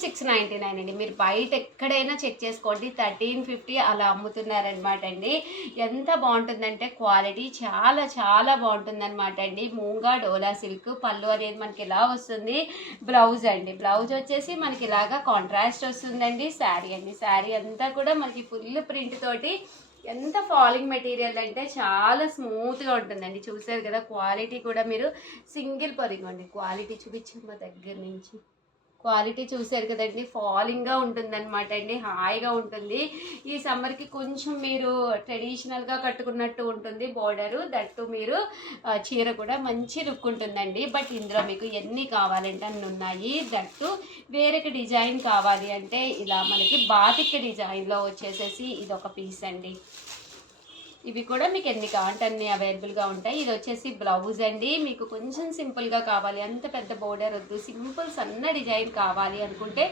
699 అండి. మీరు బయట ఎక్కడైనా చెక్ చేసుకోండి, 1350 అలా అమ్ముతున్నారనమాట అండి. ఎంత బాగుంటుందంటే క్వాలిటీ చాలా చాలా బాగుంటుందన్నమాట అండి. మూంగా డోలా సిల్క్. పళ్ళు అనేది మనకి ఇలా వస్తుంది. బ్లౌజ్ అండి, బ్లౌజ్ వచ్చేసి మనకి ఇలాగా కాంట్రాస్ట్ వస్తుందండి. శారీ అండి, శారీ అంతా కూడా మనకి ఫుల్ ప్రింట్ తోటి ఎంత ఫాలింగ్ మెటీరియల్ అంటే చాలా స్మూత్గా ఉంటుందండి. చూసారు కదా, క్వాలిటీ కూడా మీరు సింగిల్ పరిగండి. క్వాలిటీ చూపించమ్మా దగ్గర నుంచి. క్వాలిటీ చూసారు కదండి, ఫాలింగ్గా ఉంటుందన్నమాట అండి. హాయిగా ఉంటుంది. ఈ సమ్మర్కి కొంచెం మీరు ట్రెడిషనల్గా కట్టుకున్నట్టు ఉంటుంది బోర్డరు. దట్టు మీరు చీర కూడా మంచి లుక్ ఉంటుందండి. బట్ ఇందులో మీకు ఎన్ని కావాలంటే అన్ని ఉన్నాయి. దట్టు వేరొక డిజైన్ కావాలి అంటే ఇలా మనకి బాతిక్ డిజైన్లో వచ్చేసేసి ఇది ఒక పీస్ అండి. ఇవి కూడా మీకు ఎన్ని కావాలంటే అన్ని అవైలబుల్గా ఉంటాయి. ఇది వచ్చేసి బ్లౌజ్ అండి. మీకు కొంచెం సింపుల్గా కావాలి, అంత పెద్ద బోర్డర్ వద్దు, సింపుల్ సన్న డిజైన్ కావాలి అనుకుంటే